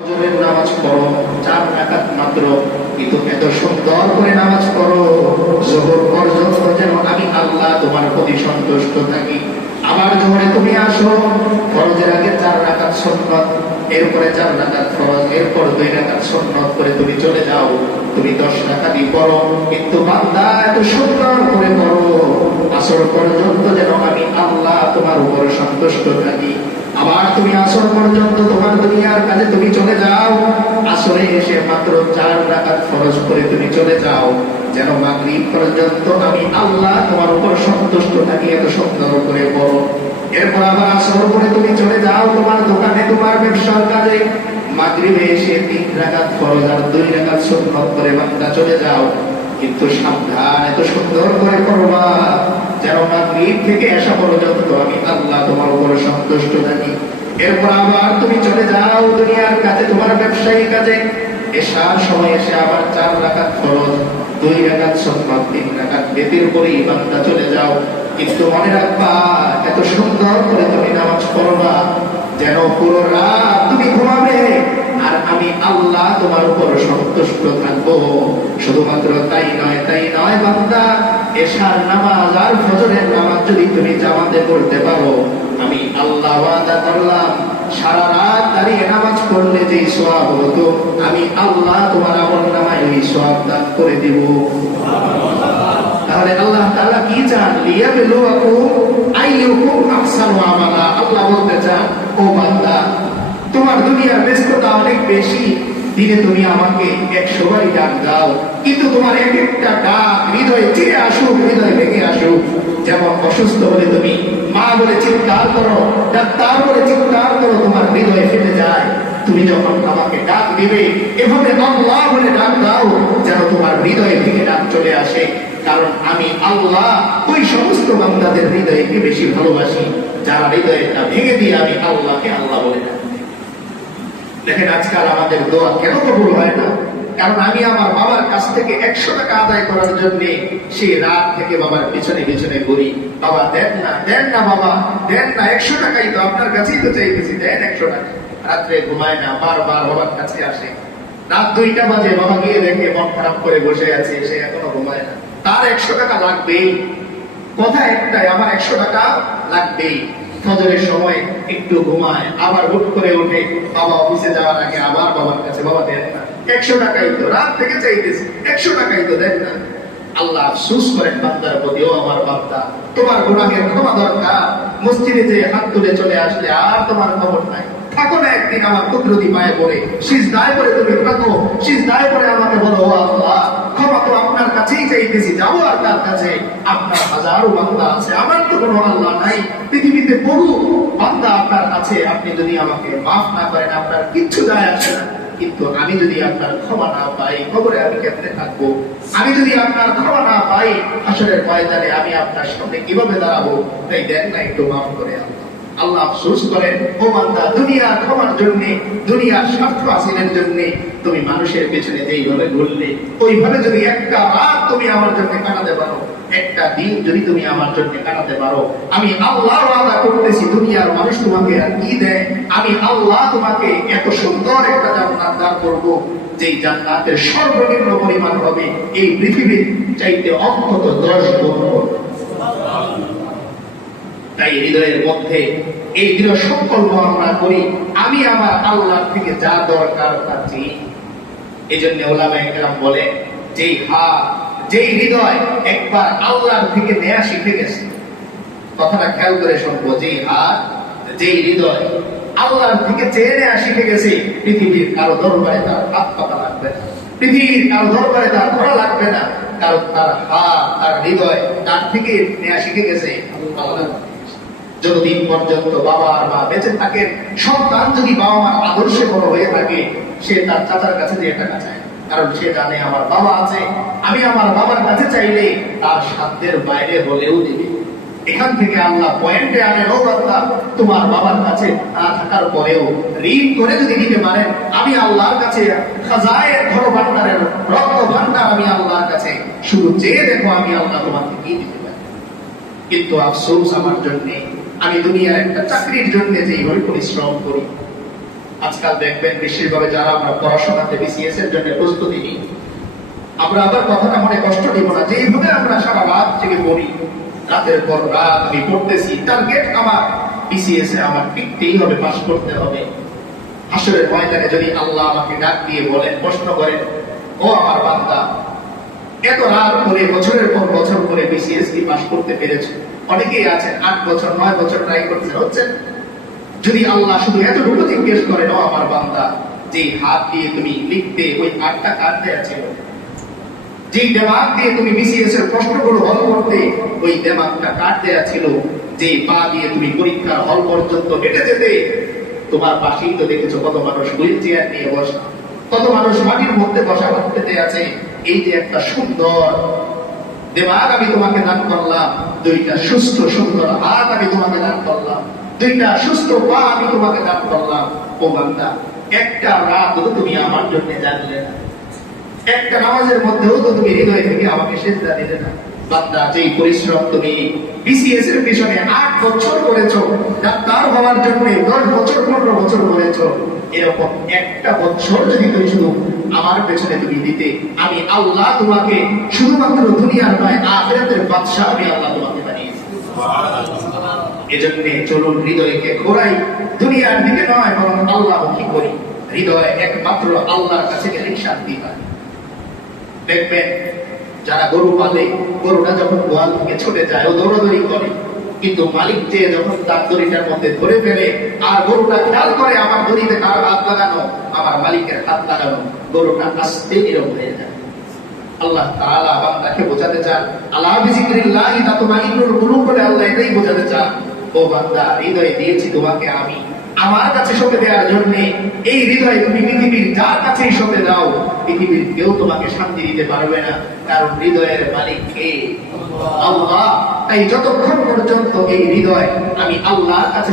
ফজরের নামাজ পড়ো 4 রাকাত মাত্র, কিন্তু এত সুন্দর করে নামাজ পড়ো যোহর পর্যন্ত যেন আমি আল্লাহ তোমার প্রতি সন্তুষ্ট থাকি। আবার যোহরে তুমি আসো, ফরজের আগে 4 রাকাত সুন্নাত, এরপরে 4 রাকাত ফরজ, এরপর 2 রাকাত সুন্নাত করে তুমি চলে যাও। তুমি 10 রাকাতই পড়ো, কিন্তু বান্দা এত সুন্দর করে পড়ো আসর পর্যন্ত যেন আমি আল্লাহ তোমার উপর সন্তুষ্ট থাকি। আবার তুমি আসর পর্যন্ত তোমার দুনিয়ার কাজে তুমি চলে যাও, আসরে এসে মাত্র 4 রাকাত ফরজ করে তুমি চলে যাও, যেন মাগরিব পর্যন্ত আমি আল্লাহ তোমার উপর সন্তুষ্ট থাকি। এত সুন্দর করে পড়ো। এরপর আবার আসর করে তুমি চলে যাও তোমার দোকানে, তোমার ব্যবসার কাজে, মাগরিবে এসে 3 রাকাত ফরজ আর 2 রাকাত সুন্নাত করে বান্দা চলে যাও। কিন্তু সাবধান, এত সুন্দর করে পড়বা যেন মাগরিব থেকে এশা পর্যন্ত আমি আল্লাহ তোমার উপর সন্তুষ্ট থাকি। এরপর আবার তুমি চলে যাও দুনিয়ার কাজে, তোমার ব্যবসায়ী কাজে, এশার সময় এসে আবার 4 রাকাত ফরজ, 2 রাকাত সুন্নাত, 3 রাকাত বেতের পরে বান্দা চলে যাও। কিন্তু মনে রাখবা এত সুন্দর করে তুমি নামাজ পড়বা যেন পুরো রাত তুমি ঘুমাবে আর আমি আল্লাহ তোমার উপর সন্তুষ্ট থাকবো। শুধুমাত্র তাই নয় বান্দা, এশার নামাজ আর ফজরের নামাজ যদি তুমি জামাতে পড়তে পারো, আমি আল্লাহ ওয়াদা করলাম সারা রাত দাঁড়িয়ে নামাজ পড়লে যে সওয়াব হতো আমি আল্লাহ তোমার আমলনামায় ওই সওয়াব দান করে দিব। তাহলে আল্লাহ তাআলা কি চান? লিয়াবলুয়াকুম আইয়ুকুম আহসানু আমালা। আল্লাহ বলতে চান, ও বান্দা, তোমার দুনিয়ার ব্যস্ততা অনেক বেশি, দিনে তুমি আমাকে 100 বারই ডাক দাও, কিন্তু তোমার এক একটা ডাক হৃদয়ে চিরে আসুক, হৃদয় ভেঙে আসুক। যেমন অসুস্থ হলে তুমি মা বলে চিৎকার করো, ডাক্তার বলে চিৎকার করো, তোমার হৃদয়ে ফেটে যায়। তুমি যখন আমাকে ডাক দিবে এভাবে আল্লাহ বলে ডাক দাও, যেন তোমার হৃদয়ে থেকে ডাক চলে আসে। কারণ আমি আল্লাহ ওই সমস্ত বান্দাদের হৃদয়কে বেশি ভালোবাসি যারা হৃদয়টা ভেঙে দিয়ে আমি আল্লাহকে আল্লাহ বলে ডাক। দেখেন আজকাল আমাদের দোয়া কেন কবুল হয় না? কারণ আমি আমার বাবার কাছ থেকে 100 টাকা আদায় করার জন্য সেই রাত থেকে বাবার পিছনে পিছনে ঘুরি। বাবা দেন না বাবা দেন না, 100 টাকাই তো আপনার কাছেই তো চাইতেছি, দেন 100 টাকা। রাত্রে ঘুমায় না, বারবার বাবার কাছে আসে। রাত 2টা বাজে, বাবা গিয়ে দেখে মন খারাপ করে বসে আছে, সে এখনো ঘুমায় না। তার 100 টাকা লাগবেই, কথা একটাই, আমার 100 টাকা লাগবেই। ফজরের সময় একটু ঘুমায়, আবার হুট করে উঠে বাবা অফিসে যাওয়ার আগে আবার বাবার কাছে, বাবা দেন না, 100 টাকাই তো, রাত থেকে চাইতেছি, 100 টাকাই তো, দেন না। আল্লাহ আফসোস করেন বান্দার প্রতি, ও আমার বান্দা, তোমার গুনাহের ক্ষমা দরকার। মসজিদে যে হাত তুলে চলে আসলে আর তোমার খবর নাই। থাকো না একদিন আমার কুদরতি পায়ে পড়ে, সিজদায় পড়ে তুমি থাকো, সিজদায় পড়ে আমাকে বলো, ও আল্লাহ, ক্ষমা তো আপনার কাছেই চাইতেছি, যাবো আর তার কাছে? আপনার হাজারো বান্দা আছে, আমার তো কোনো আল্লাহ নাই। পৃথিবীতে বহু বান্দা আপনার আছে, আপনি যদি আমাকে মাফ না করেন আপনার কিচ্ছু যায় আসে না। কিন্তু আমি যদি আপনার ক্ষমা না পাই, কবরে আমি কেমনে থাকবো? আমি যদি আপনার ক্ষমা না পাই, হাসরের ময়দানে আমি আপনার সামনে কিভাবে দাঁড়াবো? তাই দেন না একটু মাফ করে। আল্লাহ আফসোস করেন, ও বান্দা, দুনিয়ার ক্ষমার জন্য, দুনিয়ার স্বার্থ হাসিলের জন্য তুমি মানুষের পেছনে যেইভাবে ঘুরলে, ওইভাবে যদি একটা রাত তুমি আমার জন্য কাটাতে পারো, একটা দিন যদি তুমি আমার জন্য কাটাতে পারো, আমি আল্লাহ ওয়াদা করতেছি দুনিয়ার মানুষ তোমাকে আর কি দেয়, আমি আল্লাহ তোমাকে এত সুন্দর একটা জান্নাত দান করব, যেই জান্নাতের সর্বনিম্ন পরিমাণ হবে এই পৃথিবীর চাইতে অন্তত 10 গুণ। তাই হৃদয়ের মধ্যে এই দৃঢ় সংকল্প আমরা করি, আমি আমার আল্লাহর থেকে যা দরকার তা চাই। এই জন্য ওলামায়ে কেরাম বলে, যেই হাত, যেই হৃদয় একবার আল্লাহর থেকে নেয়া শিখে গেছে, কথাটা খেয়াল করে শুনবো, যেই হাত, যেই হৃদয় আল্লাহর থেকে চেয়ে নেয়া শিখে গেছে, পৃথিবীর কারো দরবারে তার হাত পাতা লাগবে না, পৃথিবীর কারো দরবারে তার ধরা লাগবে না, কারণ তার হাত, তার হৃদয় তার থেকে নেয়া শিখে গেছে আল্লাহ। যতদিন পর্যন্ত বাবা আর মা বেঁচে থাকেন, সন্তান যদি বাবা মার আদর্শে বড় হয়ে থাকে, সে তার চাচার কাছে দিয়ে টাকা চায়, কারণ সে জানে আমার বাবা আছে, আমি আমার বাবার কাছে চাইলে তার সাধ্যের বাইরে হলেও দিবে। এখান থেকে আল্লাহ পয়েন্টে আনেন, ও বান্দা, তোমার বাবার কাছে না থাকার পরেও ঋণ করে যদি দিতে পারেন, আমি আল্লাহর কাছে খাজায়ের ধন ভান্ডারের রত্ন ভান্ডার আমি আল্লাহর কাছে, শুধু চেয়ে দেখো আমি আল্লাহ তোমাকে কি দিতে পারি। কিন্তু আফসোস আমার জন্য, আমি দুনিয়ার একটা চাকরির জন্য যেইভাবে পরিশ্রম করি, আজকাল দেখবেন বিশেষভাবে যারা আমরা পড়াশোনাতে বিসিএস এর জন্য প্রস্তুতি নিই, আমরা আবার কথাটা মনে কষ্ট দিব না যে এইভাবে আমরা সারা রাত থেকে পড়ি, রাতের পর রাত আমি পড়তেছি, টার্গেট আমার বিসিএস এ আমার টিকতেই হবে, পাস করতে হবে। হাসরের ময়দানে যদি আল্লাহ আমাকে ডাক দিয়ে বলেন, প্রশ্ন করেন, ও আমার বান্দা, এত রাত করে বছরের পর বছর করে বিসিএস কি পাস করতে পেরেছো? অনেকেই আছেন 8 বছর 9 বছর ট্রাই করছেন, হচ্ছেন। যদি আল্লাহ শুধু এতটুকু জিজ্ঞেস করেন, ও আমার বান্দা, যে হাত দিয়ে তুমি লিখতে ওই হাতটা কাটতে আছে, যে দেমাগ দিয়ে তুমি বিসিএস এর প্রশ্নগুলো হল করতে ওই দেমাগটা কাটতে ছিল, যে পা দিয়ে তুমি পরীক্ষার হল পর্যন্ত হেঁটে যেতে, তোমার পাশেই তো দেখেছো কত মানুষ হুইল চেয়ার নিয়ে বসা, কত মানুষ মাটির মধ্যে বসা করতে আছে। এই যে একটা সুন্দর দেমাগ আমি তোমাকে দান করলাম, দুইটা সুস্থ সুন্দর হাত আমি তোমাকে দান করলাম, দুইটা সুস্থ পা আমি তোমাকে দান করলাম, ও বান্দা, একটা রাত তো তুমি আমার জন্য জানলে না, একটা নামাজের মধ্যেও তো তুমি হৃদয় থেকে আমাকে সিজদা দিলে না। বান্দা, যেই পরিশ্রম তুমি বিসিএস এর পিছনে 8 বছর করেছো, ডাক্তার হওয়ার জন্য 10 বছর 15 বছর করেছো, এরকম একটা বছর যদি তুমি শুধু আমার পেছনে তুমি দিতে, আমি আল্লাহ তোমাকে শুধুমাত্র দুনিয়ার নয় আখিরাতের বাদশা আমি আল্লাহ তোমাকে বানিয়েছি। এজন্য চলুন হৃদয়কে ঘোরাই, দুনিয়ার দিকে নয় বরং আল্লাহমুখী করি। হৃদয় একমাত্র আল্লাহর কাছে গেলে শান্তি পায়। দেখবেন যারা গরু পালে, গরুটা যখন গোয়াল থেকে ছুটে যায় ও দৌড়াদৌড়ি করে, কিন্তু মালিক যে যখন তার দড়িটার মধ্যে ধরে ফেলে আর গরুটা খেয়াল করে আমার দড়িতে কার হাত লাগানো, আমার মালিকের হাত লাগানো, গরুটা আস্তে নীরব হয়ে যায়। আল্লাহ তাআলা বান্দাকে বোঝাতে চান, আলা বিযিকরিল্লাহি তাতমাইন্নুল কুলুব বলে আল্লাহ এটাই বোঝাতে চান, ও বান্দা, হৃদয় দিয়েছি তোমাকে আমি আমার কাছে সঁপে দেওয়ার জন্য। এই হৃদয় তুমি পৃথিবীর যার কাছেই সঁপে দাও, পৃথিবীর কেউ তোমাকে শান্তি দিতে পারবে না, কারণ হৃদয়ের মালিক কে? আল্লাহ। তাই যতক্ষণ পর্যন্ত এই হৃদয় আমি আল্লাহর কাছে